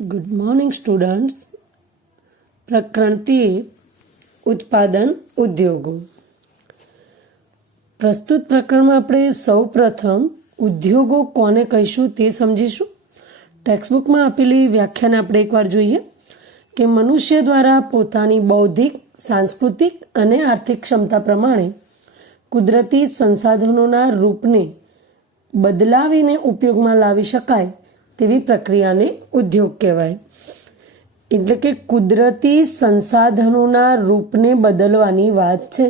Good morning students. प्रकरण 13 उत्पादन उद्योगो। प्रस्तुत प्रकरण में આપણે સૌપ્રથમ ઉદ્યોગો કોને કહીશું તે સમજીશું। ટેક્સ્ટબુકમાં આપેલી વ્યાખ્યાને આપણે એકવાર જોઈએ કે મનુષ્ય દ્વારા પોતાની બૌદ્ધિક, સાંસ્કૃતિક અને આર્થિક ક્ષમતા પ્રમાણે કુદરતી સંસાધનોના રૂપને બદલાવીને ઉપયોગમાં લાવી શકાય તેવી પ્રક્રિયાને ઉદ્યોગ કહેવાય। એટલે કે કુદરતી સંસાધનોના રૂપને બદલવાની વાત છે।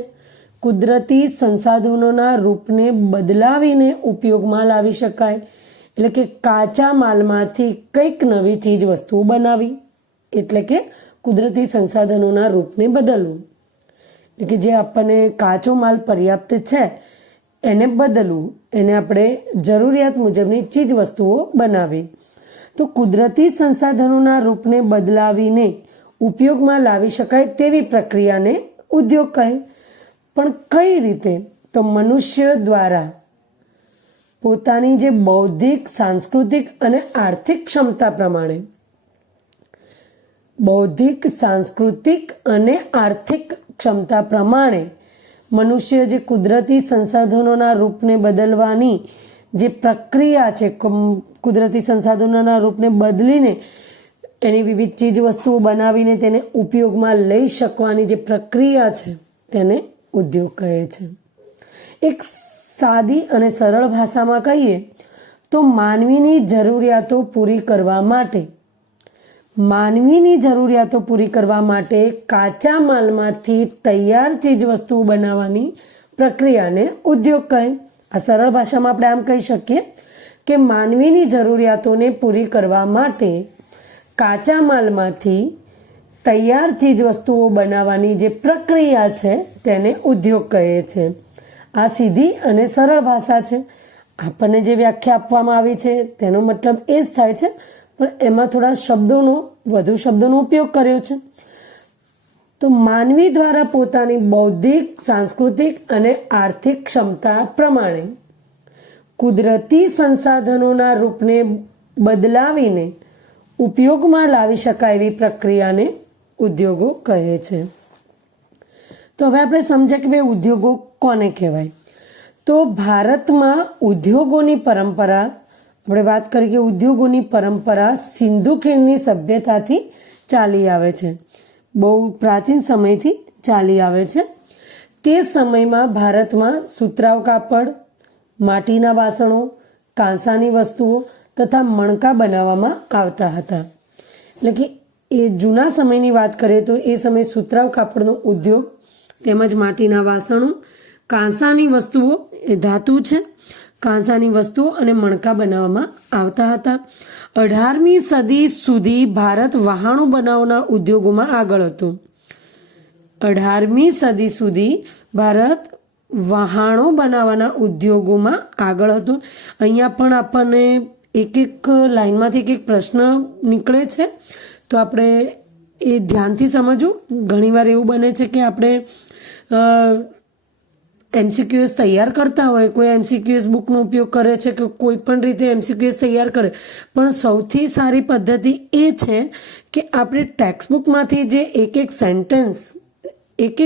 કુદરતી સંસાધનોના રૂપને બદલાવીને ઉપયોગમાં લાવી શકાય એટલે કે કાચા માલમાંથી કંઈક નવી ચીજ વસ્તુઓ બનાવી, એટલે કે કુદરતી સંસાધનોના રૂપને બદલવું। એટલે કે જે આપણને કાચો માલ પર્યાપ્ત છે એને બદલવું, એને આપણે જરૂરિયાત મુજબની ચીજ વસ્તુઓ બનાવી। તો કુદરતી સંસાધનોના રૂપને બદલાવીને ઉપયોગમાં લાવી શકાય તેવી પ્રક્રિયાને ઉદ્યોગ કહે। પણ કઈ રીતે? તો મનુષ્ય દ્વારા પોતાની જે બૌદ્ધિક, સાંસ્કૃતિક અને આર્થિક ક્ષમતા પ્રમાણે બૌદ્ધિક, સાંસ્કૃતિક અને આર્થિક ક્ષમતા પ્રમાણે મનુષ્ય જે કુદરતી સંસાધનોના રૂપને બદલવાની જે પ્રક્રિયા છે, કુદરતી સંસાધનોના રૂપને બદલીને એની વિવિધ ચીજ વસ્તુઓ બનાવીને તેને ઉપયોગમાં લઈ શકવાની જે પ્રક્રિયા છે તેને ઉદ્યોગ કહે છે। એક સાદી અને સરળ ભાષામાં કહીએ તો માનવીની જરૂરિયાતો પૂરી કરવા માટે કાચા માલમાંથી તૈયાર ચીજ વસ્તુઓ બનાવવાની પ્રક્રિયાને ઉદ્યોગ કહે। આ સરળ ભાષામાં આપણે આમ કહી શકીએ કે માનવીની જરૂરિયાતોને પૂરી કરવા માટે કાચા માલમાંથી તૈયાર ચીજ વસ્તુઓ બનાવવાની જે પ્રક્રિયા છે તેને ઉદ્યોગ કહે છે। આ સીધી અને સરળ ભાષા છે। આપણને જે વ્યાખ્યા આપવામાં આવી છે તેનો મતલબ એ જ થાય છે, પણ એમાં થોડા વધુ શબ્દોનો ઉપયોગ કર્યો છે। તો માનવી દ્વારા પોતાની બૌદ્ધિક, સાંસ્કૃતિક અને આર્થિક ક્ષમતા પ્રમાણે કુદરતી સંસાધનોના રૂપને બદલાવીને ઉપયોગમાં લાવી શકાય એવી પ્રક્રિયાને ઉદ્યોગો કહે છે। તો હવે આપણે સમજ્યા કે ભાઈ ઉદ્યોગો કોને કહેવાય। તો ભારતમાં ઉદ્યોગોની પરંપરા, આપણે વાત કરીએ કે ઉદ્યોગોની પરંપરા સિંધુ ખીણની સભ્યતાથી ચાલી આવે છે, બહુ પ્રાચીન સમયથી ચાલી આવે છે। તે સમયમાં ભારતમાં સુતરાઉ કાપડ, માટીના વાસણો, કાંસાની વસ્તુઓ તથા મણકા બનાવવામાં આવતા હતા। એટલે કે એ જૂના સમયની વાત કરીએ તો એ સમયે સુતરાઉ કાપડનો ઉદ્યોગ તેમજ માટીના વાસણો, કાંસાની વસ્તુઓ, એ ધાતુ છે, કાંસાની વસ્તુઓ અને મણકા બનાવવામાં આવતા હતા। 18મી સદી સુધી ભારત વહાણો બનાવવાના ઉદ્યોગોમાં આગળ હતું। 18મી સદી સુધી ભારત વહાણો બનાવવાના ઉદ્યોગોમાં આગળ હતું। અહીંયા પણ આપણને એક લાઈનમાંથી એક પ્રશ્ન નીકળે છે, તો આપણે એ ધ્યાનથી સમજવું। ઘણીવાર એવું બને છે કે આપણે MCQS તૈયાર કરતા હોય, કોઈ MCQS બુકનો ઉપયોગ કરે છે કે કોઈ પણ રીતે MCQS તૈયાર કરે, પણ સૌથી સારી પદ્ધતિ એ છે કે આપણે ટેક્સ્ટબુકમાંથી જે એક સેન્ટેન્સ, એક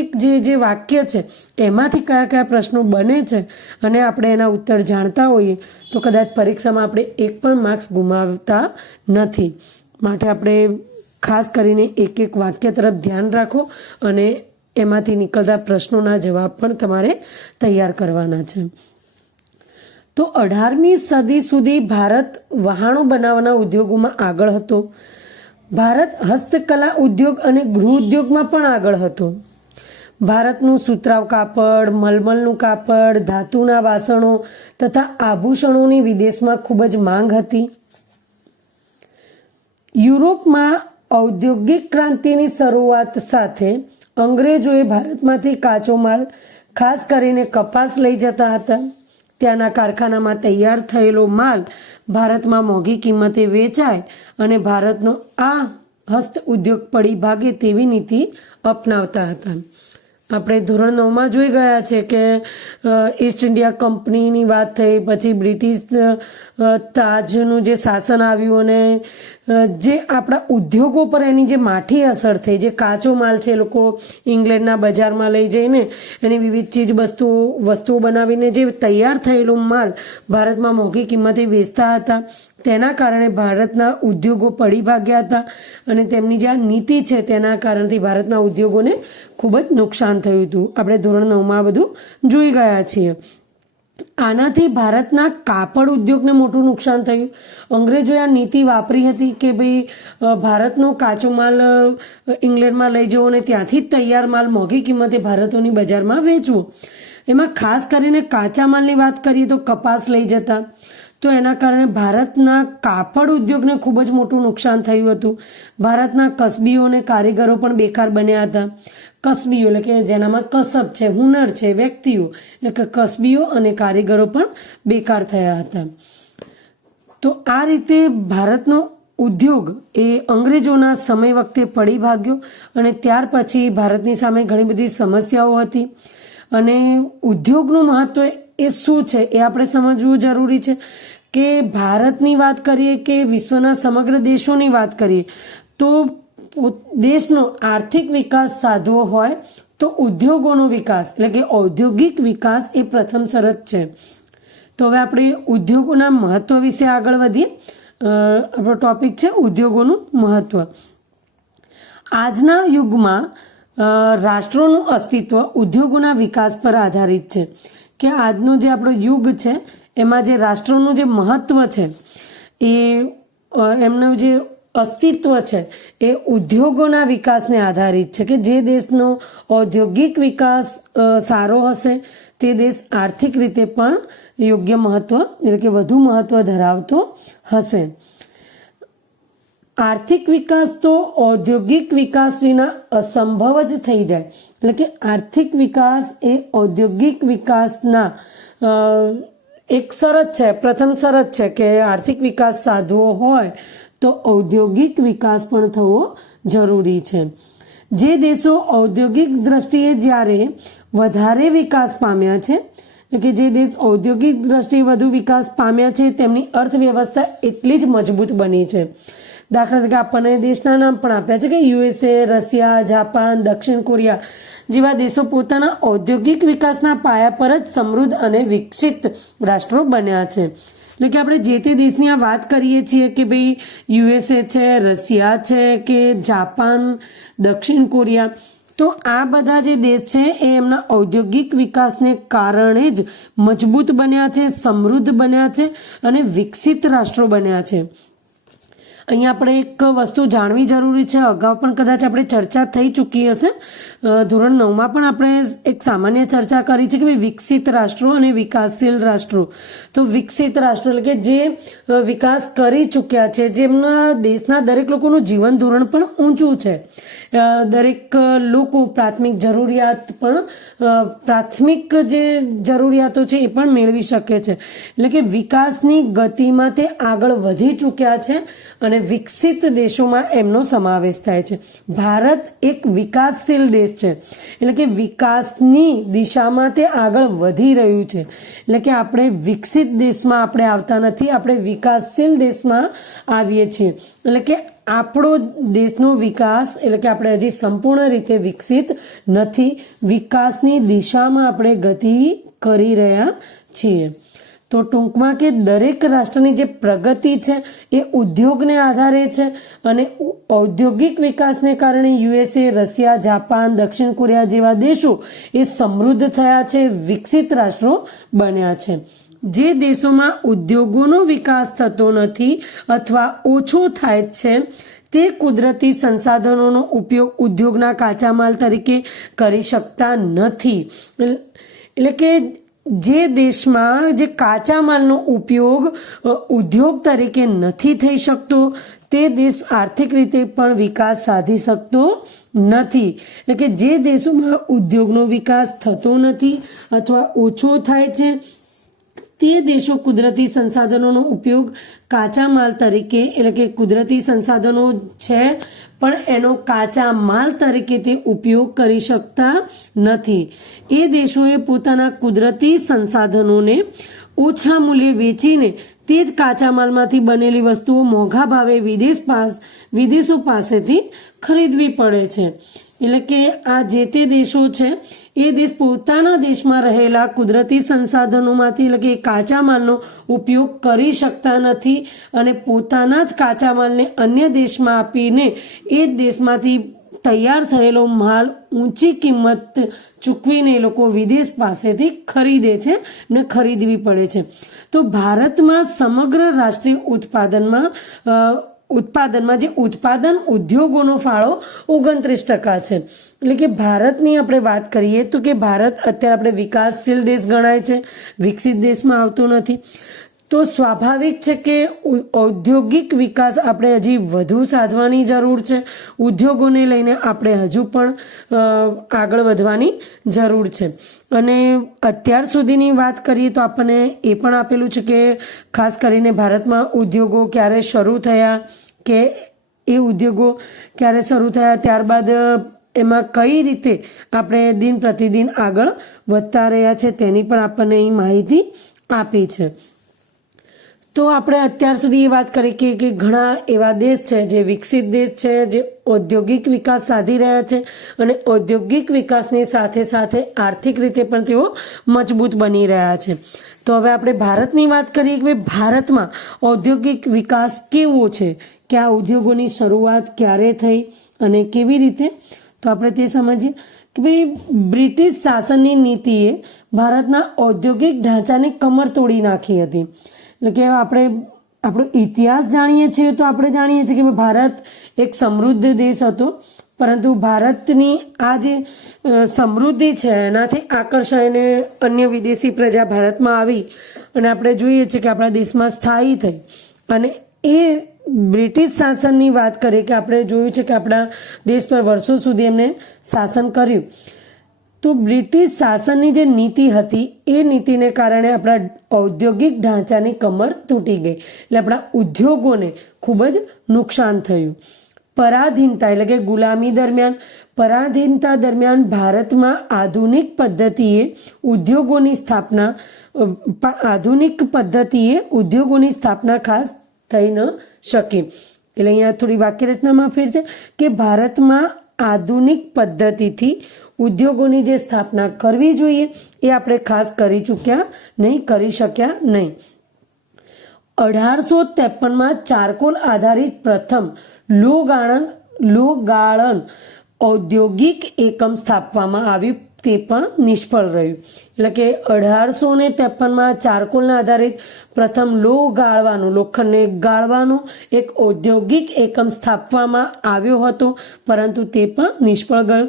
જે વાક્ય છે એમાંથી કયા કયા પ્રશ્નો બને છે અને આપણે એના ઉત્તર જાણતા હોઈએ તો કદાચ પરીક્ષામાં આપણે એક પણ માર્ક્સ ગુમાવતા નથી। માટે આપણે ખાસ કરીને એક વાક્ય તરફ ધ્યાન રાખો અને એમાંથી નીકળતા પ્રશ્નોના જવાબ પણ તમારે તૈયાર કરવાના છે। તો 18મી સદી સુધી ભારત વહાણો બનાવવાના ઉદ્યોગોમાં આગળ હતો। ભારત હસ્તકલા ઉદ્યોગ અને ગૃહ ઉદ્યોગમાં પણ આગળ હતો। ભારતનું સુતરાઉ કાપડ, મલમલનું કાપડ, ધાતુના વાસણો તથા આભૂષણોની વિદેશમાં ખૂબ જ માંગ હતી। યુરોપમાં ઔદ્યોગિક ક્રાંતિની શરૂઆત સાથે અંગ્રેજોએ ભારતમાંથી કાચો માલ, ખાસ કરીને કપાસ લઈ જતા હતા। ત્યાંના કારખાનામાં તૈયાર થયેલો માલ ભારતમાં મોંઘી કિંમતે વેચાય અને ભારતનો આ હસ્ત ઉદ્યોગ પડી ભાગે તેવી નીતિ અપનાવતા હતા। આપણે ધોરણ 9માં જોઈ ગયા છે કે ઈસ્ટ ઇન્ડિયા કંપનીની વાત થઈ, પછી બ્રિટિશ તાજનું જે શાસન આવ્યું અને જે આપણા ઉદ્યોગો પર એની જે માઠી અસર થઈ, જે કાચો માલ છે એ લોકો ઇંગ્લેન્ડના બજારમાં લઈ જઈને એની વિવિધ ચીજ વસ્તુઓ બનાવીને જે તૈયાર થયેલો માલ ભારતમાં મોંઘી કિંમતે વેચતા હતા, તેના કારણે ભારતના ઉદ્યોગો પડી ભાગ્યા હતા અને તેમની જે આ નીતિ છે તેના કારણથી ભારતના ઉદ્યોગોને ખૂબ જ નુકસાન થયું હતું. આપણે ધોરણ 9માં બધું જોઈ ગયા છીએ. આનાથી ભારતના કાપડ ઉદ્યોગને મોટું નુકસાન થયું. અંગ્રેજોએ આ નીતિ વાપરી હતી કે ભાઈ ભારતનો કાચો માલ ઇંગ્લેન્ડમાં લઈ જવો અને ત્યાંથી જ તૈયાર માલ મોંઘી કિંમતે ભારતોની બજારમાં વેચવો. એમાં ખાસ કરીને કાચા માલની વાત કરીએ તો કપાસ લઈ જતા, તો એના કારણે ભારતના કાપડ ઉદ્યોગને ખૂબ જ મોટું નુકસાન થયું હતું. ભારતના કસબીઓ અને કારીગરો પણ બેકાર બન્યા હતા. કસબીઓ એટલે કે જેનામાં કસબ છે, હુનર છે, વ્યક્તિઓ એટલે કે કસબીઓ અને કારીગરો પણ બેકાર થયા હતા. તો આ રીતે ભારતનો ઉદ્યોગ એ અંગ્રેજોના સમય વખતે પડી ભાગ્યો અને ત્યાર પછી ભારતની સામે ઘણી બધી સમસ્યાઓ હતી. અને ઉદ્યોગનું મહત્વ એ શું છે એ આપણે સમજવું જરૂરી છે કે ભારતની વાત કરીએ કે વિશ્વના સમગ્ર દેશોની વાત કરીએ તો દેશનો આર્થિક વિકાસ સાધવો હોય તો ઉદ્યોગોનો વિકાસ એટલે કે ઔદ્યોગિક વિકાસ એ પ્રથમ શરત છે. તો હવે આપણે ઉદ્યોગોના મહત્વ વિશે આગળ વધીએ. આપણો ટોપિક છે ઉદ્યોગોનું મહત્વ. આજના યુગમાં રાષ્ટ્રોનું અસ્તિત્વ ઉદ્યોગોના વિકાસ પર આધારિત છે. કે આજનો જે આપણો યુગ છે એમાં જે રાષ્ટ્રોનું જે મહત્વ છે એ એમનું જે અસ્તિત્વ છે એ ઉદ્યોગોના વિકાસને આધારિત છે. કે જે દેશનો ઔદ્યોગિક વિકાસ સારો હશે તે દેશ આર્થિક રીતે પણ યોગ્ય મહત્વ એટલે કે વધુ મહત્વ ધરાવતો હશે. આર્થિક વિકાસ તો ઔદ્યોગિક વિકાસ વિના અસંભવ જ થઈ જાય. એટલે કે આર્થિક વિકાસ એ ઔદ્યોગિક વિકાસના એક શરત છે, પ્રથમ શરત છે કે આર્થિક વિકાસ સાધવો હોય તો ઔદ્યોગિક વિકાસ પણ થવો જરૂરી છે. જે દેશો ઔદ્યોગિક દ્રષ્ટિએ જ્યારે વધારે વિકાસ પામ્યા છે કે જે દેશ ઔદ્યોગિક દ્રષ્ટિએ વધુ વિકાસ પામ્યા છે તેમની અર્થવ્યવસ્થા એટલી જ મજબૂત બની છે. દાખલા તરીકે આપણને દેશના નામ પણ આપ્યા છે કે USA, રશિયા, જાપાન, દક્ષિણ કોરિયા જેવા દેશો પોતાના ઔદ્યોગિક વિકાસના પાયા પર જ સમૃદ્ધ અને વિકસિત રાષ્ટ્રો બન્યા છે. એટલે કે આપણે જે તે દેશની આ વાત કરીએ છીએ કે ભાઈ USA છે, રશિયા છે કે જાપાન, દક્ષિણ કોરિયા, તો આ બધા જે દેશ છે એ એમના ઔદ્યોગિક વિકાસને કારણે જ મજબૂત બન્યા છે, સમૃદ્ધ બન્યા છે અને વિકસિત રાષ્ટ્રો બન્યા છે. અહીંયા આપણે એક વસ્તુ જાણવી જરૂરી છે. અગાઉ પણ કદાચ આપણે ચર્ચા થઈ ચૂકી હશે. ધોરણ 9માં પણ આપણે એક સામાન્ય ચર્ચા કરી છે કે ભાઈ વિકસિત રાષ્ટ્રો અને વિકાસશીલ રાષ્ટ્રો. તો વિકસિત રાષ્ટ્રો એટલે કે જે વિકાસ કરી ચૂક્યા છે, જેમના દેશના દરેક લોકોનું જીવન ધોરણ પણ ઊંચું છે, દરેક લોકો પ્રાથમિક જે જરૂરિયાતો છે એ પણ મેળવી શકે છે. એટલે કે વિકાસની ગતિમાં તે આગળ વધી ચૂક્યા છે અને વિકસિત દેશોમાં એમનો સમાવેશ થાય છે. ભારત એક વિકાસશીલ દેશ છે એટલે કે વિકાસની દિશામાં તે આગળ વધી રહ્યું છે. એટલે કે આપણે વિકસિત દેશમાં આપણે આવતા નથી, આપણે વિકાસશીલ દેશમાં આવીએ છીએ. એટલે કે આપણો દેશનો વિકાસ એટલે કે આપણે હજી સંપૂર્ણ રીતે વિકસિત નથી, વિકાસની દિશામાં આપણે ગતિ કરી રહ્યા છીએ. તો ટૂંકમાં કે દરેક રાષ્ટ્રની જે પ્રગતિ છે એ ઉદ્યોગને આધારે છે અને ઔદ્યોગિક વિકાસને કારણે USA, રશિયા, જાપાન, દક્ષિણ કોરિયા જેવા દેશો એ સમૃદ્ધ થયા છે, વિકસિત રાષ્ટ્રો બન્યા છે. જે દેશોમાં ઉદ્યોગોનો વિકાસ થતો નથી અથવા ઓછો થાય છે તે કુદરતી સંસાધનોનો ઉપયોગ ઉદ્યોગના કાચા માલ તરીકે કરી શકતા નથી. એટલે કે જે દેશમાં જે કાચા માલનો ઉપયોગ ઉદ્યોગ તરીકે નથી થઈ શકતો તે દેશ આર્થિક રીતે પણ વિકાસ સાધી શકતો નથી. એટલે કે જે દેશોમાં ઉદ્યોગનો વિકાસ થતો નથી અથવા ઓછો થાય છે તે દેશો કુદરતી સંસાધનોનો ઉપયોગ કાચા માલ તરીકે, એટલે કે કુદરતી સંસાધનો છે પણ એનો કાચા માલ તરીકે તે ઉપયોગ કરી શકતા નથી. એ દેશોએ પોતાના કુદરતી સંસાધનોને ઓછા મૂલ્યે વેચીને તે જ કાચા માલમાંથી બનેલી વસ્તુઓ મોંઘા ભાવે વિદેશો પાસેથી ખરીદવી પડે છે. એટલે કે આ જે તે દેશો છે એ દેશ પોતાના દેશમાં રહેલા કુદરતી સંસાધનોમાંથી, એટલે કે કાચા માલનો ઉપયોગ કરી શકતા નથી અને પોતાના જ કાચા માલને અન્ય દેશમાં આપીને એ જ દેશમાંથી તૈયાર થયેલો માલ ઊંચી કિંમત ચૂકવીને એ લોકો વિદેશ પાસેથી ખરીદે છે ને ખરીદવી પડે છે. તો ભારતમાં સમગ્ર રાષ્ટ્રીય ઉત્પાદનમાં જે ઉત્પાદન ઉદ્યોગોનો ફાળો 29% છે. એટલે કે ભારતની આપણે વાત કરીએ તો કે ભારત અત્યારે આપણે વિકાસશીલ દેશ ગણાય છે, વિકસિત દેશમાં આવતો નથી. તો સ્વાભાવિક છે કે ઔદ્યોગિક વિકાસ આપણે હજી વધુ સાધવાની જરૂર છે. ઉદ્યોગોને લઈને આપણે હજુ પણ આગળ વધવાની જરૂર છે. અને અત્યાર સુધીની વાત કરીએ તો આપણને એ પણ આપેલું છે કે ખાસ કરીને ભારતમાં ઉદ્યોગો ક્યારે શરૂ થયા, કે એ ઉદ્યોગો ક્યારે શરૂ થયા, ત્યારબાદ એમાં કઈ રીતે આપણે દિન પ્રતિદિન આગળ વધતા રહ્યા છે તેની પણ આપણને અહીં માહિતી આપી છે. તો આપણે અત્યાર સુધી એ વાત કરી કે ઘણા એવા દેશ છે જે વિકસિત દેશ છે, જે ઔદ્યોગિક વિકાસ સાધી રહ્યા છે અને ઔદ્યોગિક વિકાસની સાથે સાથે આર્થિક રીતે પણ તેઓ મજબૂત બની રહ્યા છે. તો હવે આપણે ભારતની વાત કરીએ કે ભારતમાં ઔદ્યોગિક વિકાસ કેવો છે, કે આ ઉદ્યોગોની શરૂઆત ક્યારે થઈ અને કેવી રીતે. તો આપણે તે સમજીએ કે ભાઈ બ્રિટિશ શાસનની નીતિએ ભારતના ઔદ્યોગિક ઢાંચાની કમર તોડી નાખી હતી. એટલે કે આપણે આપણો ઇતિહાસ જાણીએ છીએ તો આપણે જાણીએ છીએ કે ભારત એક સમૃદ્ધ દેશ હતો, પરંતુ ભારતની આ જે સમૃદ્ધિ છે એનાથી આકર્ષાઈને અન્ય વિદેશી પ્રજા ભારતમાં આવી અને આપણે જોઈએ છીએ કે આપણા દેશમાં સ્થાયી થઈ. અને એ બ્રિટિશ શાસનની વાત કરીએ કે આપણે જોયું છે કે આપણા દેશ પર વર્ષો સુધી એમને શાસન કર્યું. તો બ્રિટિશ શાસનની જે નીતિ હતી એ નીતિને કારણે આપણા ઔદ્યોગિક ઢાંચાની કમર તૂટી ગઈ, એટલે આપણા ઉદ્યોગોને ખૂબ જ નુકસાન થયું. પરાધીનતા એટલે કે ગુલામી દરમિયાન, પરાધીનતા દરમિયાન ભારતમાં આધુનિક પદ્ધતિએ ઉદ્યોગોની સ્થાપના ખાસ થઈ ન શકી. એટલે અહીંયા થોડી વાક્ય રચનામાં ફેર છે કે ભારતમાં આધુનિક પદ્ધતિથી ઉદ્યોગોની જે સ્થાપના કરવી જોઈએ એ આપણે ખાસ કરી શક્યા નહીં. 1853માં ચારકોલ આધારિત પ્રથમ લોગાળન ઔદ્યોગિક એકમ સ્થાપવામાં આવ્યું, તે પણ નિષ્ફળ રહ્યું. એટલે કે 1853માં ચારકોલના આધારિત પ્રથમ લોખંડને ગાળવાનું એક ઔદ્યોગિક એકમ સ્થાપવામાં આવ્યો હતો, પરંતુ તે પણ નિષ્ફળ ગયો.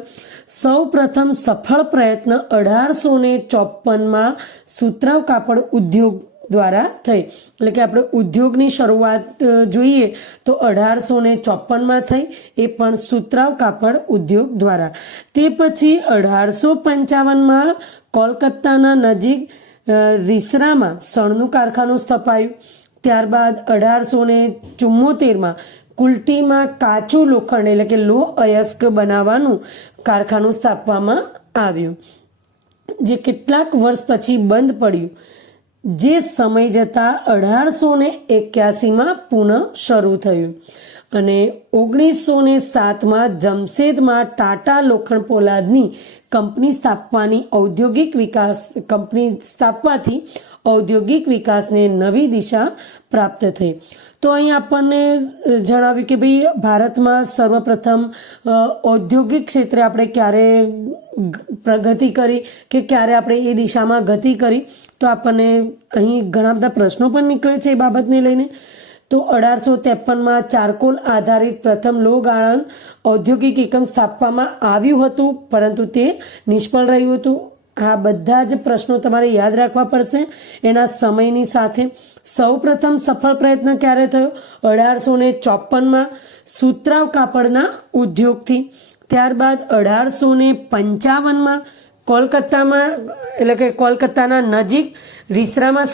સૌ પ્રથમ સફળ પ્રયત્ન 1854માં સુતરાઉ કાપડ ઉદ્યોગ દ્વારા થઈ. એટલે કે આપણે ઉદ્યોગની શરૂઆત જોઈએ તો 1854માં થઈ, એ પણ સુતરાઉ કાપડ ઉદ્યોગ દ્વારા. તે પછી 1855માં કોલકાતાના નજીક રીસરામાં શણનું કારખાનું સ્થપાયું. ત્યારબાદ 1874માં કુલ્ટીમાં કાચું લોખંડ એટલે કે લોહ અયસ્ક બનાવવાનું કારખાનું સ્થાપવામાં આવ્યું, જે કેટલાક વર્ષ પછી બંધ પડ્યું, જે સમય જતાં 1881માં પુનઃ શરૂ થયું. અને 1907માં જમશેદમાં ટાટા લોખંડ પોલાદની કંપની સ્થાપવાથી ઔદ્યોગિક વિકાસને નવી દિશા પ્રાપ્ત થઈ. તો અહીં આપણને જણાવ્યું કે ભાઈ ભારતમાં સર્વપ્રથમ ઔદ્યોગિક ક્ષેત્રે આપણે ક્યારે પ્રગતિ કરી કે ક્યારે આપણે એ દિશામાં ગતિ કરી. તો આપણને અહીં ઘણા બધા પ્રશ્નો પણ નીકળે છે એ બાબતને લઈને. તો 1853માં ચારકોલ આધારિત પ્રથમ લોગાળન ઔદ્યોગિક એકમ સ્થાપવામાં આવ્યું હતું, પરંતુ તે નિષ્ફળ રહ્યું હતું. આ બધા જ પ્રશ્નો તમારે યાદ રાખવા પડશે એના સમયની સાથે. સૌ પ્રથમ સફળ પ્રયત્ન ક્યારે થયો? 1854માં સુતરાઉ કાપડના ઉદ્યોગથી. ત્યારબાદ 1855માં કોલકાતામાં એટલે કે કોલકાતાના નજીક રીસરામાં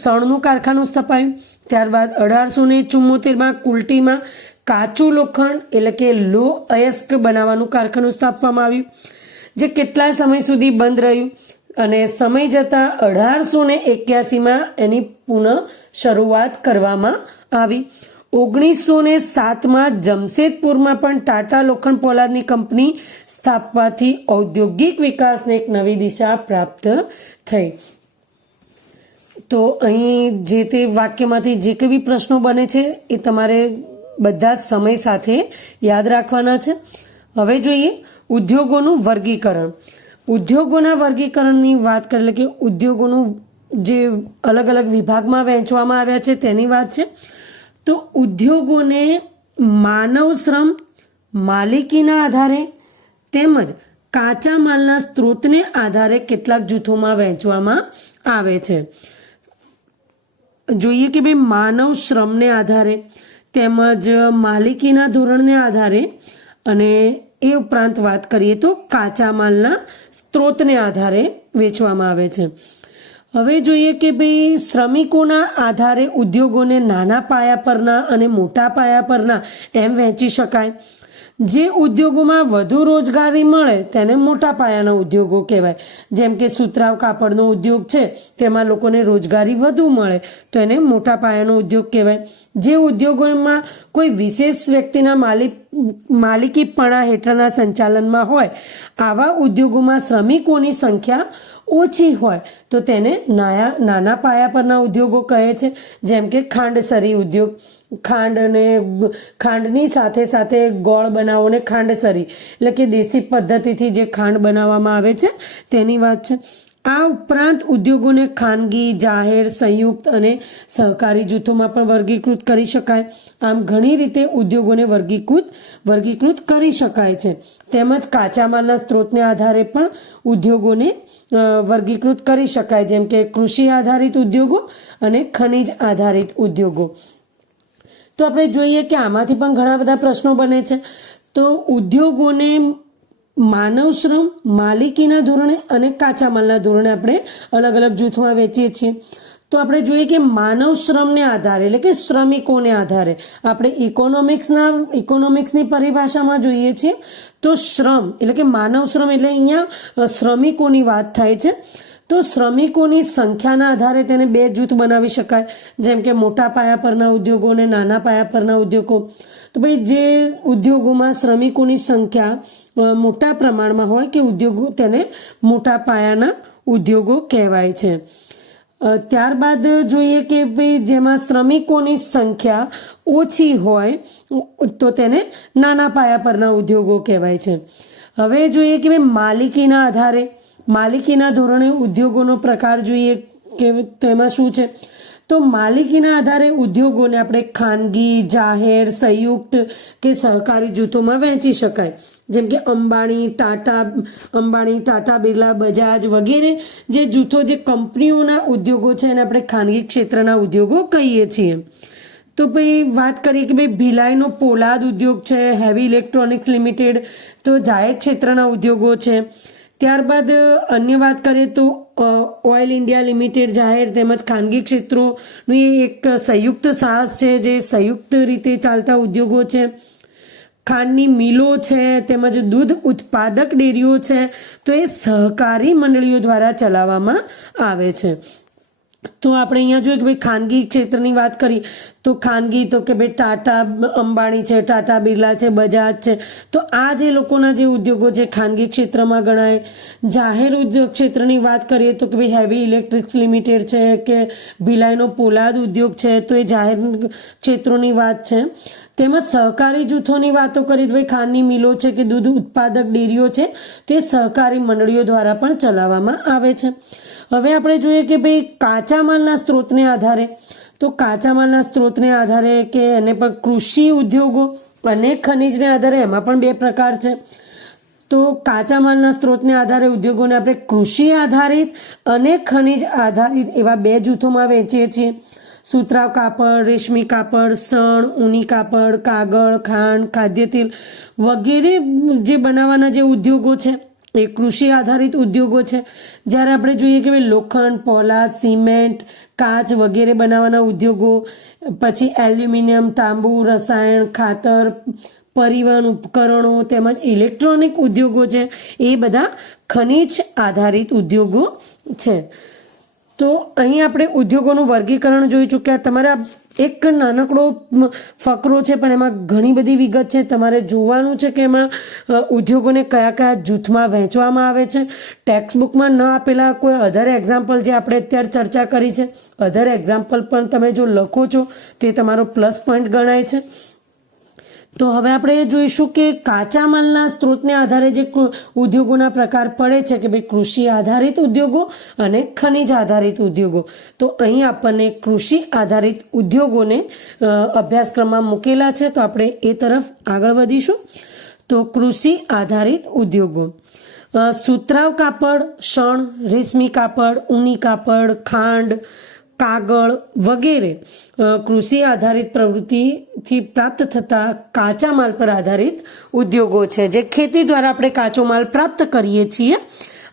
શણનું કારખાનું સ્થપાયું. ત્યારબાદ 1874માં કુલ્ટીમાં કાચું લોખંડ એટલે કે લો અયસ્ક બનાવવાનું કારખાનું સ્થાપવામાં આવ્યું, જે કેટલા સમય સુધી બંધ રહ્યું અને સમય જતાં 1881માં એની પુનઃ શરૂઆત કરવામાં આવી. 1907માં જમશેદપુરમાં પણ ટાટા લોખંડ પોલાદની કંપની સ્થાપવાથી ઔદ્યોગિક વિકાસને એક નવી દિશા પ્રાપ્ત થઈ. તો અહીં જે તે વાક્યમાંથી જે કંઈ બી પ્રશ્નો બને છે એ તમારે બધા જ સમય સાથે યાદ રાખવાના છે. હવે જોઈએ ઉદ્યોગોનું વર્ગીકરણ. ઉદ્યોગોના વર્ગીકરણની વાત કરીએ એટલે કે ઉદ્યોગોનું જે અલગ અલગ વિભાગમાં વહેંચવામાં આવ્યા છે તેની વાત છે. તો ઉદ્યોગોને માનવ શ્રમ, માલિકીના આધારે તેમજ કાચા માલના સ્ત્રોતને આધારે કેટલાક જૂથોમાં વહેંચવામાં આવે છે. જોઈએ કે ભાઈ માનવ શ્રમને આધારે તેમજ માલિકીના ધોરણને આધારે અને એ ઉપરાંત વાત કરીએ તો કાચા માલના સ્ત્રોતને આધારે વેચવામાં આવે છે. હવે જોઈએ કે ભાઈ શ્રમિકોના આધારે ઉદ્યોગોને નાના પાયા પરના અને મોટા પાયા પરના એમ વહેંચી શકાય. જે ઉદ્યોગોમાં વધુ રોજગારી મળે તેને મોટા પાયાના ઉદ્યોગો કહેવાય. જેમ કે સુતરાઉ કાપડનો ઉદ્યોગ છે, તેમાં લોકોને રોજગારી વધુ મળે તો એને મોટા પાયાનો ઉદ્યોગ કહેવાય. જે ઉદ્યોગોમાં કોઈ વિશેષ વ્યક્તિના માલિકીપણા હેઠળના સંચાલનમાં હોય, આવા ઉદ્યોગોમાં શ્રમિકોની સંખ્યા ઓછી હોય તો તેને નાના પાયા પરના ઉદ્યોગો કહે છે. જેમ કે ખાંડસરી ઉદ્યોગ, ખાંડની સાથે સાથે ગોળ બનાવો ને ખાંડસરી એટલે કે દેશી પદ્ધતિથી જે ખાંડ બનાવવામાં આવે છે તેની વાત છે. આ ઉપરાંત ઉદ્યોગોને ખાનગી, જાહેર, સંયુક્ત અને સહકારી જૂથોમાં પણ વર્ગીકૃત કરી શકાય. આમ ઘણી રીતે ઉદ્યોગોને વર્ગીકૃત કરી શકાય છે. તેમજ કાચા માલના સ્ત્રોતને આધારે પણ ઉદ્યોગોને વર્ગીકૃત કરી શકાય, જેમ કે કૃષિ આધારિત ઉદ્યોગો અને ખનિજ આધારિત ઉદ્યોગો. તો આપણે જોઈએ કે આમાંથી પણ ઘણા બધા પ્રશ્નો બને છે. તો ઉદ્યોગોને માનવ શ્રમ, માલિકીના ધોરણે અને કાચા માલના ધોરણે આપણે અલગ અલગ જૂથમાં વેચીએ છીએ. તો આપણે જોઈએ કે માનવ શ્રમને આધારે એટલે કે શ્રમિકોને આધારે આપણે ઇકોનોમિક્સની પરિભાષામાં જોઈએ છીએ તો શ્રમ એટલે કે માનવ શ્રમ એટલે અહીંયા શ્રમિકોની વાત થાય છે. તો શ્રમિકોની સંખ્યાના આધારે તેને બે જૂથ બનાવી શકાય, જેમ કે મોટા પાયા પરના ઉદ્યોગો અને નાના પાયા પરના ઉદ્યોગો. તો ભાઈ જે ઉદ્યોગોમાં શ્રમિકોની સંખ્યા મોટા પ્રમાણમાં હોય કે ઉદ્યોગો તેને મોટા પાયાના ઉદ્યોગો કહેવાય છે. ત્યારબાદ જોઈએ કે ભાઈ જેમાં શ્રમિકોની સંખ્યા ઓછી હોય તો તેને નાના પાયા પરના ઉદ્યોગો કહેવાય છે. હવે જોઈએ કે ભાઈ માલિકીના ધોરણે ઉદ્યોગોનો પ્રકાર જોઈએ કે તેમાં શું છે. તો માલિકીના આધારે ઉદ્યોગોને આપણે ખાનગી, જાહેર, સંયુક્ત કે સહકારી જૂથોમાં વહેંચી શકાય. જેમ કે અંબાણી, ટાટા, બિરલા, બજાજ વગેરે જે જૂથો, જે કંપનીઓના ઉદ્યોગો છે એને આપણે ખાનગી ક્ષેત્રના ઉદ્યોગો કહીએ છીએ. તો ભાઈ વાત કરીએ કે ભાઈ ભિલાઈનો પોલાદ ઉદ્યોગ છે, હેવી ઇલેક્ટ્રોનિક્સ લિમિટેડ તો જાહેર ક્ષેત્રના ઉદ્યોગો છે. ત્યારબાદ અન્ય વાત કરીએ તો ઓઇલ ઇન્ડિયા લિમિટેડ જાહેર તેમજ ખાનગી ક્ષેત્રોનું એક સંયુક્ત સાહસ છે, જે સંયુક્ત રીતે ચાલતા ઉદ્યોગો છે. ખાંડની મિલો છે તેમજ દૂધ ઉત્પાદક ડેરીઓ છે તો એ સહકારી મંડળીઓ દ્વારા ચલાવવામાં આવે છે. તો આપણે અહીંયા જોઈએ કે ભાઈ ખાનગી ક્ષેત્રની વાત કરી તો ખાનગી તો કે ભાઈ ટાટા, અંબાણી છે, ટાટા બિરલા છે, બજાજ છે. તો આ જે લોકોના જે ઉદ્યોગો છે ખાનગી ક્ષેત્રમાં ગણાય. જાહેર ઉદ્યોગ ક્ષેત્રની વાત કરીએ તો કે ભાઈ હેવી ઇલેક્ટ્રિક્સ લિમિટેડ છે કે ભિલાઈનો પોલાદ ઉદ્યોગ છે તો એ જાહેર ક્ષેત્રોની વાત છે. તેમજ સહકારી જૂથોની વાતો કરીએ તો ભાઈ ખાંડની મિલો છે કે દૂધ ઉત્પાદક ડેરીઓ છે તે સહકારી મંડળીઓ દ્વારા પણ ચલાવવામાં આવે છે. હવે આપણે જોઈએ કે ભાઈ કાચા માલના સ્ત્રોતને આધારે તો કાચા માલના સ્ત્રોતને આધારે કે એને પણ કૃષિ ઉદ્યોગો અને ખનિજને આધારે એમાં પણ બે પ્રકાર છે. તો કાચા માલના સ્ત્રોતને આધારે ઉદ્યોગોને આપણે કૃષિ આધારિત અને ખનિજ આધારિત એવા બે જૂથોમાં વહેંચીએ છીએ. સુતરાઉ કાપડ, રેશમી કાપડ, શણ, ઊની કાપડ, કાગળ, ખાંડ, ખાદ્ય તેલ વગેરે જે બનાવવાના જે ઉદ્યોગો છે એ કૃષિ આધારિત ઉદ્યોગો છે. જ્યારે આપણે જોઈએ કે લોખંડ, પોલાદ, સિમેન્ટ, કાચ વગેરે બનાવવાના ઉદ્યોગો, પછી એલ્યુમિનિયમ, તાંબુ, રસાયણ, ખાતર, પરિવહન ઉપકરણો તેમજ ઇલેક્ટ્રોનિક ઉદ્યોગો છે, એ બધા ખનિજ આધારિત ઉદ્યોગો છે. તો અહીં આપણે ઉદ્યોગોનું વર્ગીકરણ જોઈ ચૂક્યા. તમારા એક નાનકડો ફકરો છે પણ એમાં ઘણી બધી વિગત છે. તમારે જોવાનું છે કે એમાં ઉદ્યોગોને કયા કયા જૂથમાં વહેંચવામાં આવે છે. ટેક્સ્ટ બુકમાં ન આપેલા કોઈ અધર એક્ઝામ્પલ જે આપણે અત્યારે ચર્ચા કરી છે, અધર એક્ઝામ્પલ પણ તમે જો લખો છો તો એ તમારો પ્લસ પોઈન્ટ ગણાય છે. તો હવે આપણે જોઈશું કે કાચા માલના સ્ત્રોતને આધારે જે ઉદ્યોગોના પ્રકાર પડે છે કે ભાઈ કૃષિ આધારિત ઉદ્યોગો અને ખનિજ આધારિત ઉદ્યોગો. તો અહીં આપણને કૃષિ આધારિત ઉદ્યોગોને અભ્યાસક્રમમાં મૂકેલા છે, તો આપણે એ તરફ આગળ વધીશું. તો કૃષિ આધારિત ઉદ્યોગો: સુતરાઉ કાપડ, શણ, રેશમી કાપડ, ઊની કાપડ, ખાંડ, કાગળ વગેરે કૃષિ આધારિત પ્રવૃત્તિથી પ્રાપ્ત થતા કાચા માલ પર આધારિત ઉદ્યોગો છે, જે ખેતી દ્વારા આપણે કાચો માલ પ્રાપ્ત કરીએ છીએ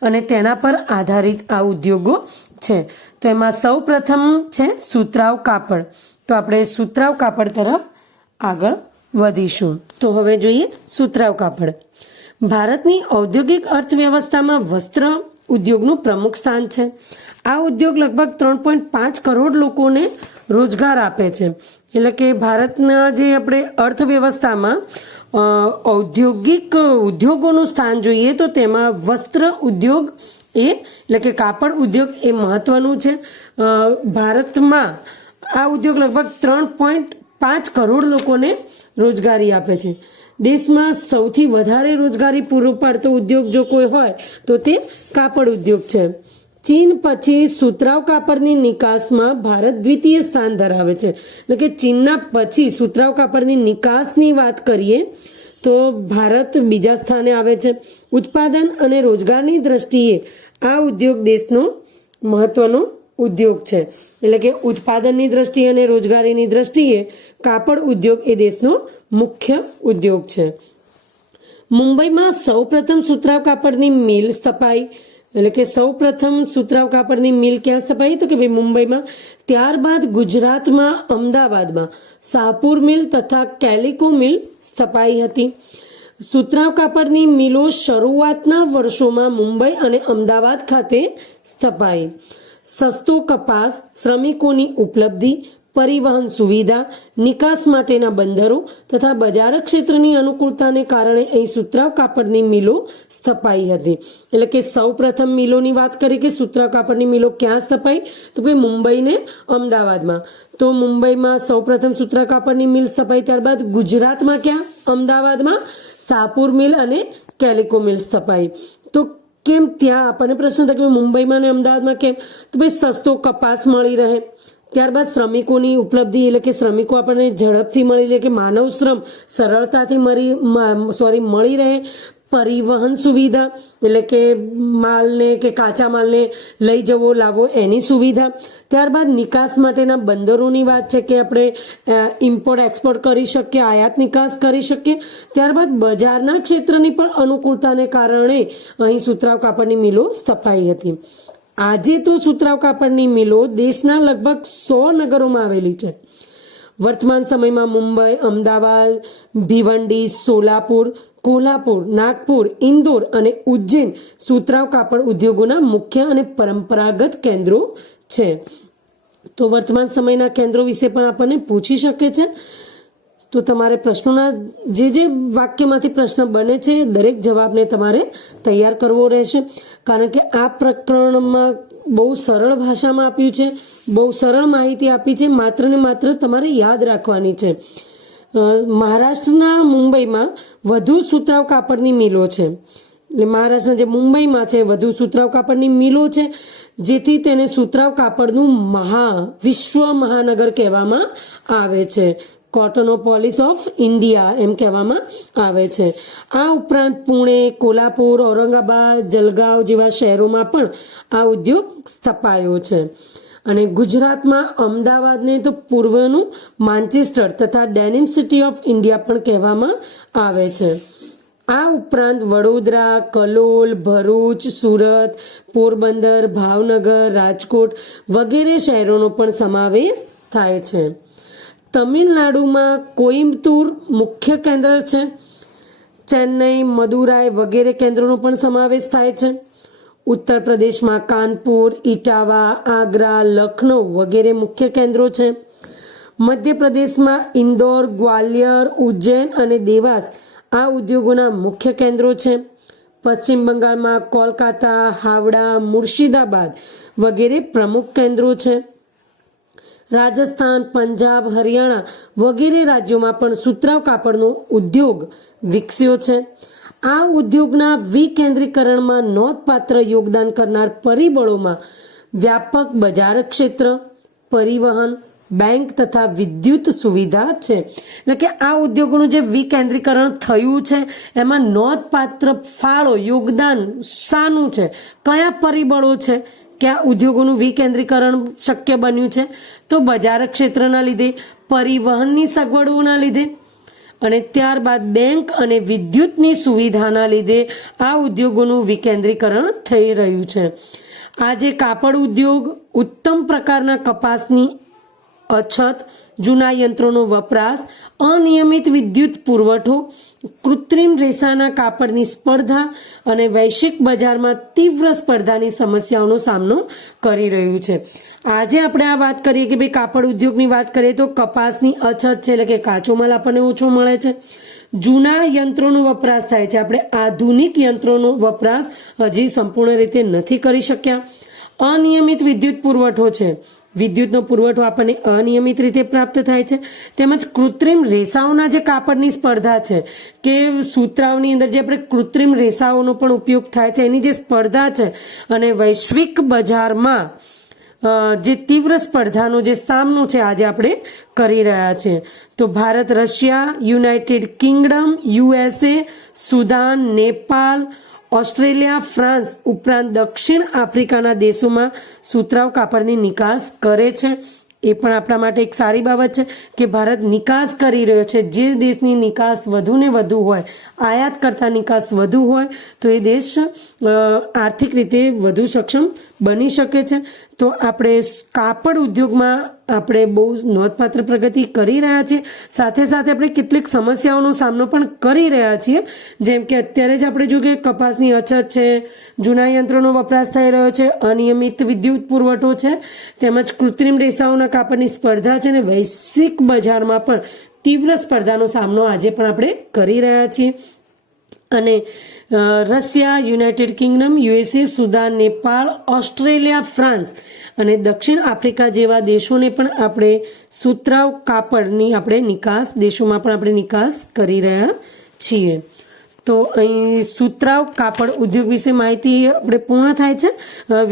અને તેના પર આધારિત આ ઉદ્યોગો છે. તો એમાં સૌ પ્રથમ છે સુતરાઉ કાપડ. તો આપણે સુતરાઉ કાપડ તરફ આગળ વધીશું. તો હવે જોઈએ સુતરાઉ કાપડ. ભારતની ઔદ્યોગિક અર્થવ્યવસ્થામાં વસ્ત્ર ઉદ્યોગનું પ્રમુખ સ્થાન છે. આ ઉદ્યોગ લગભગ 3.5 કરોડ લોકોને રોજગાર આપે છે. એટલે કે ભારતના જે આપણે અર્થવ્યવસ્થામાં ઔદ્યોગિક ઉદ્યોગોનું સ્થાન જોઈએ તો તેમાં વસ્ત્ર ઉદ્યોગ એટલે કે કાપડ ઉદ્યોગ એ મહત્વનું છે. ભારતમાં આ ઉદ્યોગ લગભગ 3.5 કરોડ લોકોને રોજગારી આપે છે. દેશમાં સૌથી વધારે રોજગારી પૂરો પાડતો ઉદ્યોગ જો કોઈ હોય તો તે કાપડ ઉદ્યોગ છે. ચીન પછી સુતરાઉ કાપડની નિકાસમાં ભારત દ્વિતીય સ્થાન ધરાવે છે. એટલે કે ચીનના પછી સુતરાઉ કાપડની નિકાસની વાત કરીએ તો ભારત બીજા સ્થાને આવે છે. ઉત્પાદન અને રોજગારની દ્રષ્ટિએ આ ઉદ્યોગ દેશનો મહત્વનો ઉદ્યોગ છે. એટલે કે ઉત્પાદનની દ્રષ્ટિએ અને રોજગારીની દ્રષ્ટિએ કાપડ ઉદ્યોગ એ દેશનો મુખ્ય ઉદ્યોગ છે. મુંબઈમાં સૌપ્રથમ સુતરાઉ કાપડની મિલ સ્થપાઈ. એટલે કે સૌ પ્રથમ સુતરાઉ કાપડની મિલ ક્યાં સ્થપાઈ? તો કે ભાઈ મુંબઈમાં. ત્યારબાદ ગુજરાતમાં અમદાવાદમાં શાહપુર મિલ તથા કેલિકો મિલ સ્થપાઈ હતી. સુતરાઉ કાપડની મિલો શરૂઆતના વર્ષોમાં મુંબઈ અને અમદાવાદ ખાતે સ્થપાઈ. સસ્તો કપાસ, શ્રમિકોની ઉપલબ્ધિ, પરિવહન સુવિધા, નિકાસ માટેના બંદરો તથા બજાર ક્ષેત્રની અનુકૂળતાને કારણે અહીં સુતરાઉ કાપડની મિલો સ્થપાઈ હતી. એટલે કે સૌ પ્રથમ મિલોની વાત કરીએ કે સુતરાઉ કાપડની મિલો ક્યાં સ્થપાઈ? તો કે મુંબઈ ને અમદાવાદમાં. તો મુંબઈમાં સૌ પ્રથમ સુતરાઉ કાપડની મિલ સ્થપાઈ. ત્યારબાદ ગુજરાતમાં ક્યાં? અમદાવાદમાં શાહપુર મિલ અને કેલિકો મિલ સ્થપાઈ. તો કેમ ત્યાં આપણને પ્રશ્ન થાય કે મુંબઈમાં અને અમદાવાદમાં કેમ? તો ભાઈ સસ્તો કપાસ મળી રહે. ત્યારબાદ શ્રમિકોની ઉપલબ્ધિ, એટલે કે શ્રમિકો આપણને ઝડપથી મળી રહે, કે માનવ શ્રમ સરળતાથી મળી રહે. પરિવહન સુવિધા, એટલે કે માલને કે કાચા માલને લઈ જવો લાવવો એની સુવિધા. ત્યારબાદ નિકાસ માટેના બંદરોની વાત છે કે આપણે ઇમ્પોર્ટ એક્સપોર્ટ કરી શકીએ, આયાત નિકાસ કરી શકીએ. ત્યારબાદ બજારના ક્ષેત્રની પણ અનુકૂળતાને કારણે અહીં સુતરાઉ કાપડની મિલો સ્થપાઈ હતી. આજે તો સુતરાઉ કાપડની મિલો દેશના લગભગ 100 નગરોમાં આવેલી છે. વર્તમાન સમયમાં મુંબઈ, અમદાવાદ, ભિવંડી, સોલાપુર, કોલ્હાપુર, નાગપુર, ઇન્દોર અને ઉજ્જૈન સુતરાઉ કાપડ ઉદ્યોગોના મુખ્ય અને પરંપરાગત કેન્દ્રો છે. તો વર્તમાન સમયના કેન્દ્રો વિશે પણ આપણને પૂછી શકે છે. તો તમારે પ્રશ્નોના જે વાક્યમાંથી પ્રશ્ન બને છે દરેક જવાબને તમારે તૈયાર કરવો રહેશે. કારણ કે આ પ્રકરણમાં બહુ સરળ ભાષામાં આપ્યું છે, બહુ સરળ માહિતી આપી છે, માત્ર ને માત્ર તમારે યાદ રાખવાની છે. મહારાષ્ટ્રના મુંબઈમાં વધુ સુતરાઉ કાપડની મિલો છે. એટલે મહારાષ્ટ્રના જે મુંબઈમાં છે વધુ સુતરાઉ કાપડની મિલો છે, જેથી તેને સુતરાઉ કાપડનું વિશ્વ મહાનગર કહેવામાં આવે છે. કોટોનોપોલિસ ઓફ ઇન્ડિયા એમ કહેવામાં આવે છે. આ ઉપરાંત પુણે, કોલ્હાપુર, ઔરંગાબાદ, જલગાંવ જેવા શહેરોમાં પણ આ ઉદ્યોગ સ્થપાયો છે. અને ગુજરાતમાં અમદાવાદને તો પૂર્વનું માન્ચેસ્ટર તથા ડેનિમ સિટી ઓફ ઇન્ડિયા પણ કહેવામાં આવે છે. આ ઉપરાંત વડોદરા, કલોલ, ભરૂચ, સુરત, પોરબંદર, ભાવનગર, રાજકોટ વગેરે શહેરોનો પણ સમાવેશ થાય છે. તમિલનાડુમાં કોઈમ્બતુર મુખ્ય કેન્દ્ર છે. ચેન્નઈ, મદુરાઈ વગેરે કેન્દ્રોનો પણ સમાવેશ થાય છે. ઉત્તર પ્રદેશમાં કાનપુર, ઇટાવા, આગ્રા, લખનઉ વગેરે મુખ્ય કેન્દ્રો છે. મધ્યપ્રદેશમાં ઇન્દોર, ગ્વાલિયર, ઉજ્જૈન અને દેવાસ આ ઉદ્યોગોના મુખ્ય કેન્દ્રો છે. પશ્ચિમ બંગાળમાં કોલકાતા, હાવડા, મુર્શિદાબાદ વગેરે પ્રમુખ કેન્દ્રો છે. રાજસ્થાન, પંજાબ, હરિયાણા વગેરે રાજ્યોમાં પણ સુતરાઉ કાપડનો ઉદ્યોગ વિકસ્યો છે. આ ઉદ્યોગના વિકેન્દ્રીકરણમાં નોંધપાત્ર યોગદાન કરનાર પરિબળોમાં વ્યાપક બજાર ક્ષેત્ર, પરિવહન, બેંક તથા વિદ્યુત સુવિધા છે. એટલે કે આ ઉદ્યોગોનું જે વિકેન્દ્રીકરણ થયું છે એમાં નોંધપાત્ર ફાળો, યોગદાન શાનું છે, કયા પરિબળો છે કે આ ઉદ્યોગોનું વિકેન્દ્રીકરણ શક્ય બન્યું છે? તો બજાર ક્ષેત્રના લીધે, પરિવહનની સગવડોના લીધે અને ત્યારબાદ બેંક અને વિદ્યુતની સુવિધાના લીધે આ ઉદ્યોગોનું વિકેન્દ્રીકરણ થઈ રહ્યું છે. આજે કાપડ ઉદ્યોગ ઉત્તમ પ્રકારના કપાસની અછત, જૂના યંત્રોનો વપરાશ, અનિયમિત વિદ્યુત પુરવઠો, કૃત્રિમ રેસાના કાપડની સ્પર્ધા અને વૈશ્વિક બજારમાં તીવ્ર સ્પર્ધાની સમસ્યાઓનો સામનો કરી રહ્યું છે. આજે આપણે આ વાત કરીએ કે ભાઈ કાપડ ઉદ્યોગની વાત કરીએ તો કપાસની અછત છે, એટલે કે કાચો માલ આપણને ઓછો મળે છે. જૂના યંત્રોનો વપરાશ થાય છે, આપણે આધુનિક યંત્રોનો વપરાશ હજી સંપૂર્ણ રીતે નથી કરી શક્યા. અનિયમિત વિદ્યુત પુરવઠો છે, વિદ્યુતનો પુરવઠો આપણને અનિયમિત રીતે પ્રાપ્ત થાય છે. તેમજ કૃત્રિમ રેસાઓના જે કાપડની સ્પર્ધા છે કે સુતરાઉની અંદર જે આપણે કૃત્રિમ રેસાઓનો પણ ઉપયોગ થાય છે એની જે સ્પર્ધા છે અને વૈશ્વિક બજારમાં જે તીવ્ર સ્પર્ધાનો જે સામનો છે આજે આપણે કરી રહ્યા છે. તો Bharat, Russia, United Kingdom, USA, Sudan, Nepal, Australia, France ઉપરાંત દક્ષિણ આફ્રિકાના દેશોમાં સુતરાઉ કાપડની નિકાસ કરે છે. એ પણ આપણા માટે એક સારી બાબત છે કે ભારત નિકાસ કરી રહ્યો છે. જે દેશની નિકાસ વધુ ને વધુ હોય, આયાત કરતાં નિકાસ વધુ હોય તો એ દેશ આર્થિક રીતે વધુ સક્ષમ બની શકે છે. તો આપણે કાપડ ઉદ્યોગમાં આપણે બહુ નોંધપાત્ર પ્રગતિ કરી રહ્યા છીએ. સાથે સાથે આપણે કેટલીક સમસ્યાઓનો સામનો પણ કરી રહ્યા છીએ. જેમ કે અત્યારે જ આપણે જો કે કપાસની અછત છે, જૂના યંત્રોનો વપરાશ થઈ રહ્યો છે, અનિયમિત વિદ્યુત પુરવઠો છે, તેમજ કૃત્રિમ રેસાઓના કાપડની સ્પર્ધા છે અને વૈશ્વિક બજારમાં પણ તીવ્ર સ્પર્ધાનો સામનો આજે પણ આપણે કરી રહ્યા છીએ. અને Russia, United Kingdom, USA, Sudan, Nepal, Australia, France અને દક્ષિણ આફ્રિકા જેવા દેશોને પણ આપણે સુતરાઉ કાપડની આપણે નિકાસ, દેશોમાં પણ આપણે નિકાસ કરી રહ્યા છીએ. તો અહીં સુતરાઉ કાપડ ઉદ્યોગ વિશે માહિતી આપણે પૂર્ણ થાય છે.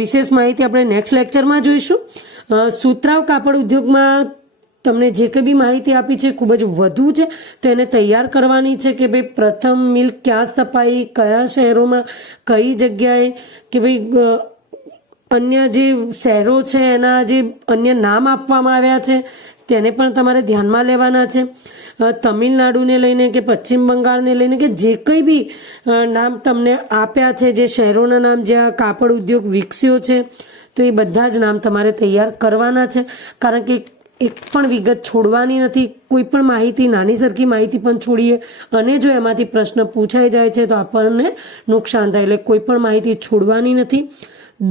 વિશેષ માહિતી આપણે નેક્સ્ટ લેક્ચરમાં જોઈશું. સુતરાઉ કાપડ ઉદ્યોગમાં તમને જે કંઈ બી માહિતી આપી છે ખૂબ જ વધુ છે, તો એને તૈયાર કરવાની છે કે ભાઈ પ્રથમ મિલ ક્યાં સ્થપાઈ, કયા શહેરોમાં, કઈ જગ્યાએ, કે ભાઈ અન્ય જે શહેરો છે એના જે અન્ય નામ આપવામાં આવ્યા છે તેને પણ તમારે ધ્યાનમાં લેવાના છે. તમિલનાડુને લઈને કે પશ્ચિમ બંગાળને લઈને કે જે કંઈ બી નામ તમને આપ્યા છે, જે શહેરોના નામ જ્યાં કાપડ ઉદ્યોગ વિકસ્યો છે, તો એ બધા જ નામ તમારે તૈયાર કરવાના છે. કારણ કે એક પણ વિગત છોડવાની નથી. કોઈ પણ માહિતી, નાની સરખી માહિતી પણ છોડીએ અને જો એમાંથી પ્રશ્ન પૂછાઈ જાય છે તો આપણને નુકસાન થાય. એટલે કોઈ પણ માહિતી છોડવાની નથી.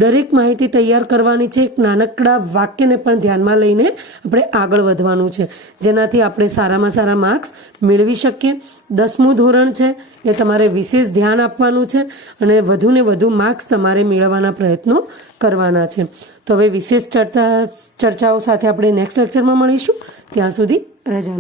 દરેક માહિતી તૈયાર કરવાની છે. એક નાનકડા વાક્યને પણ ધ્યાનમાં લઈને આપણે આગળ વધવાનું છે, જેનાથી આપણે સારામાં સારા માર્ક્સ મેળવી શકીએ. 10મું ધોરણ છે એ તમારે વિશેષ ધ્યાન આપવાનું છે અને વધુ ને વધુ માર્ક્સ તમારે મેળવવાના પ્રયત્નો કરવાના છે. તો હવે વિશેષ ચર્ચાઓ સાથે આપણે નેક્સ્ટ લેક્ચરમાં મળીશું. ત્યાં સુધી રજા.